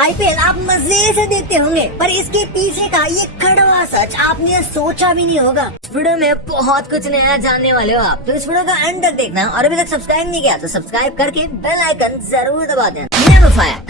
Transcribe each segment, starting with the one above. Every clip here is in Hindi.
आईपीएल आप मजे से देखते होंगे, पर इसके पीछे का ये कड़वा सच आपने सोचा भी नहीं होगा। इस वीडियो में बहुत कुछ नया जानने वाले हो आप, तो इस वीडियो का एंड तक देखना। और अभी तक सब्सक्राइब नहीं किया तो सब्सक्राइब करके बेल आइकन जरूर दबा देना।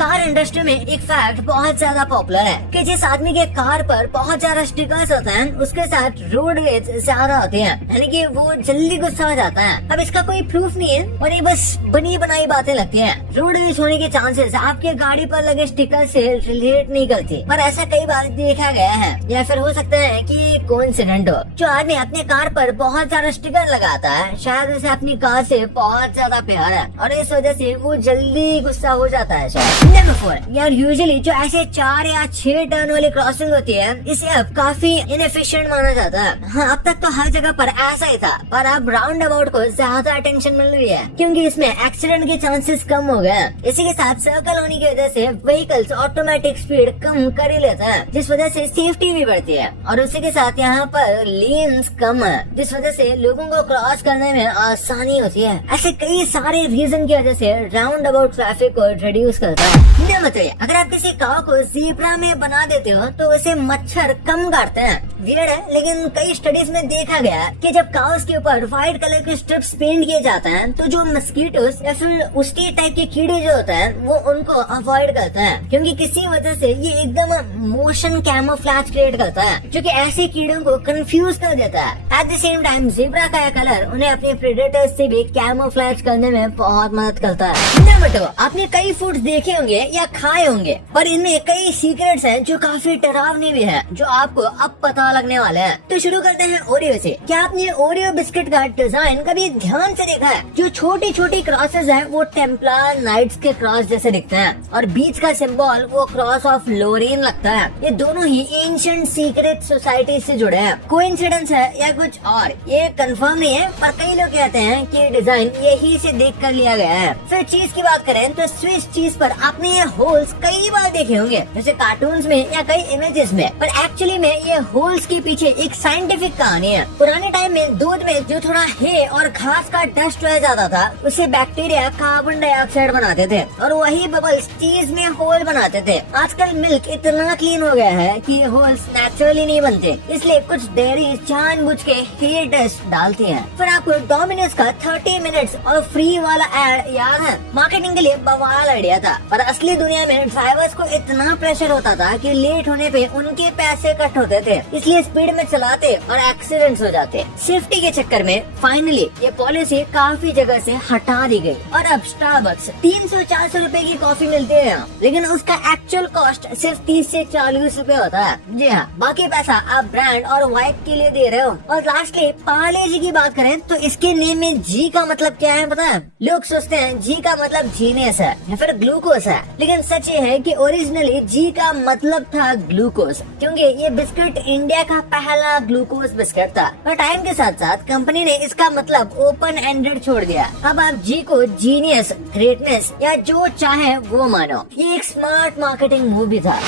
कार इंडस्ट्री में एक फैक्ट बहुत ज्यादा पॉपुलर है कि जिस आदमी के कार पर बहुत ज्यादा स्टिकर्स होते हैं उसके साथ रोड रेज ज्यादा होती है, यानी कि वो जल्दी गुस्सा हो जाता है। अब इसका कोई प्रूफ नहीं है और ये बस बनी बनाई बातें लगती हैं। रोड रेज होने के चांसेस आपके गाड़ी पर लगे स्टिकर से रिलेट नहीं करती, पर ऐसा कई बार देखा गया है। या फिर हो सकता है कि कोइंसिडेंट हो। जो आदमी अपने कार पर बहुत ज्यादा स्टिकर लगाता है शायद उसे अपनी कार से बहुत ज्यादा प्यार है और इस वजह से वो जल्दी गुस्सा हो जाता है। नंबर 4, यार यूजुअली जो ऐसे 4 या 6 टर्न वाली क्रॉसिंग होती है इसे अब काफी इनएफिशिएंट माना जाता है। हाँ, अब तक तो हर जगह पर ऐसा ही था, पर अब राउंड अबाउट को ज्यादा अटेंशन मिल रही है क्योंकि इसमें एक्सीडेंट के चांसेस कम हो गए। इसी के साथ सर्कल होने की वजह से व्हीकल्स ऑटोमेटिक स्पीड कम कर ही लेता है, जिस वजह से सेफ्टी भी बढ़ती है। और उसी के साथ यहाँ पर लेन्स कम है, जिस वजह से लोगों को क्रॉस करने में आसानी होती है। ऐसे कई सारे रीजन की वजह से राउंड अबाउट ट्रैफिक को रिड्यूस करता है। बताइए, अगर आप किसी काऊ को ज़ेब्रा में बना देते हो तो उसे मच्छर कम काटते हैं। वियर्ड है, लेकिन कई स्टडीज में देखा गया कि जब काउस के ऊपर व्हाइट कलर के स्ट्रिप्स पेंट किए जाते हैं तो जो मस्कीटोस या फिर उसके टाइप के कीड़े जो होते हैं वो उनको अवॉइड करते हैं, क्योंकि किसी वजह से ये एकदम मोशन कैमोफ्लेज क्रिएट करता है जो कि ऐसे कीड़ों को कंफ्यूज कर देता है। At the same time zebra का कलर उन्हें अपने प्रेडेटर्स से भी कैमोफ्लेज करने में बहुत मदद करता है। नंबर 2, आपने कई फूड्स देखे होंगे या खाए होंगे, पर इनमें कई सीक्रेट्स हैं जो काफी डरावनी भी है, जो आपको अब पता लगने वाले हैं। तो शुरू करते हैं ओरियो से। क्या आपने ओरियो बिस्किट का डिजाइन कभी ध्यान से देखा है? जो छोटी छोटी क्रॉसेस हैं वो टेम्पलर नाइट्स के क्रॉस जैसे दिखते हैं और बीच का सिंबल वो क्रॉस ऑफ लोरेन लगता है। ये दोनों ही एंशिएंट सीक्रेट सोसाइटी से जुड़े हैं। कोइंसिडेंस है या कुछ और ये कंफर्म नहीं है, पर कई लोग कहते हैं कि डिजाइन यही से देख कर लिया गया है। फिर चीज की बात करें तो स्विस चीज पर आपने ये होल्स कई बार देखे होंगे, जैसे कार्टून्स में या कई इमेजेस में, पर एक्चुअली में ये होल्स के पीछे एक साइंटिफिक कहानी है। पुराने टाइम में दूध में जो थोड़ा हे और घास का डस्ट रह जाता था उसे बैक्टीरिया कार्बन डाइऑक्साइड बनाते थे और वही बबल्स चीज में होल बनाते थे। आजकल मिल्क इतना क्लीन हो गया है कि ये होल्स नेचुरली नहीं बनते, इसलिए कुछ डेयरी जानबूझ के हे डस्ट डालती है। फिर आपको डोमिनोज का 30 मिनट्स और फ्री वाला एड याद है? मार्केटिंग के लिए बवाल आइडिया था, पर असली दुनिया में ड्राइवर्स को इतना प्रेशर होता था कि लेट होने पे उनके पैसे कट होते थे, इसलिए स्पीड में चलाते और एक्सीडेंट्स हो जाते। सेफ्टी के चक्कर में फाइनली ये पॉलिसी काफी जगह से हटा दी गई और अब स्टारबक्स 300-400 रुपए की कॉफी मिलती है यहाँ, लेकिन उसका एक्चुअल कॉस्ट सिर्फ 30 से 40 रुपए होता है। जी हाँ, बाकी पैसा आप ब्रांड और वाइब के लिए दे रहे हो। और लास्टली पार्ले जी की बात करें तो इसके नेम में जी का मतलब क्या है पता है? लोग सोचते हैं जी का मतलब जीनियस है या फिर ग्लूकोज है, लेकिन सच ये है कि ओरिजिनली जी का मतलब था ग्लूकोज, क्योंकि ये बिस्किट इंडिया का पहला ग्लूकोज बिस्किट था। पर टाइम के साथ साथ कंपनी ने इसका मतलब ओपन एंडेड छोड़ दिया। अब आप जी को जीनियस, ग्रेटनेस या जो चाहे वो मानो। ये एक स्मार्ट मार्केटिंग मूव भी था।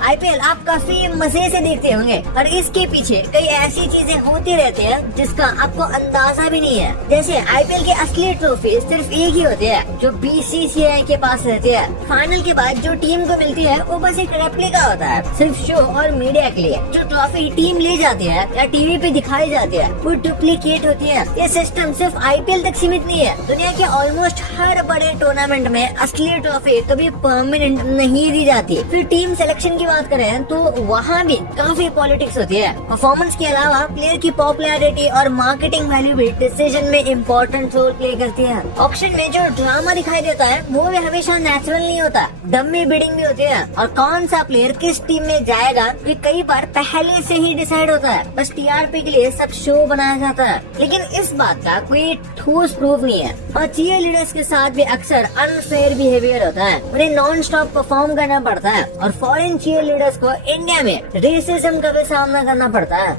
आईपीएल आप काफी मजे से देखते होंगे, पर इसके पीछे कई ऐसी चीजें होती रहती है जिसका आपको अंदाजा भी नहीं है। जैसे आईपीएल की असली ट्रॉफी सिर्फ एक ही होती है जो बीसीसीआई के पास रहती है। फाइनल के बाद जो टीम को मिलती है वो बस एक रेप्लिका होता है, सिर्फ शो और मीडिया के लिए। जो ट्रॉफी टीम ले जाती है या टीवी पे दिखाई जाती है वो डुप्लीकेट होती है। ये सिस्टम सिर्फ आईपीएल तक सीमित नहीं है, दुनिया के ऑलमोस्ट हर बड़े टूर्नामेंट में असली ट्रॉफी कभी परमानेंट नहीं दी जाती। फिर टीम सिलेक्शन की बात करें तो वहाँ भी काफी पॉलिटिक्स होती है। परफॉर्मेंस के अलावा प्लेयर की पॉपुलैरिटी और मार्केटिंग वैल्यू भी डिसीजन में इम्पोर्टेंट रोल प्ले करती है। ऑक्शन में जो ड्रामा दिखाई देता है वो भी हमेशा नेचुरल नहीं होता, डम्मी बिडिंग भी होती है। और कौन सा प्लेयर किस टीम में जाएगा ये कई बार पहले से ही डिसाइड होता है, बस टीआरपी के लिए सब शो बनाया जाता है। लेकिन इस बात का कोई ठोस प्रूफ नहीं है। और चीयर लीडर्स के साथ भी अक्सर अनफेयर बिहेवियर होता है, उन्हें नॉन स्टॉप परफॉर्म करना पड़ता है। और फॉरेन चीयर लीडर्स को इंडिया में रेसिज्म का भी सामना करना पड़ता है।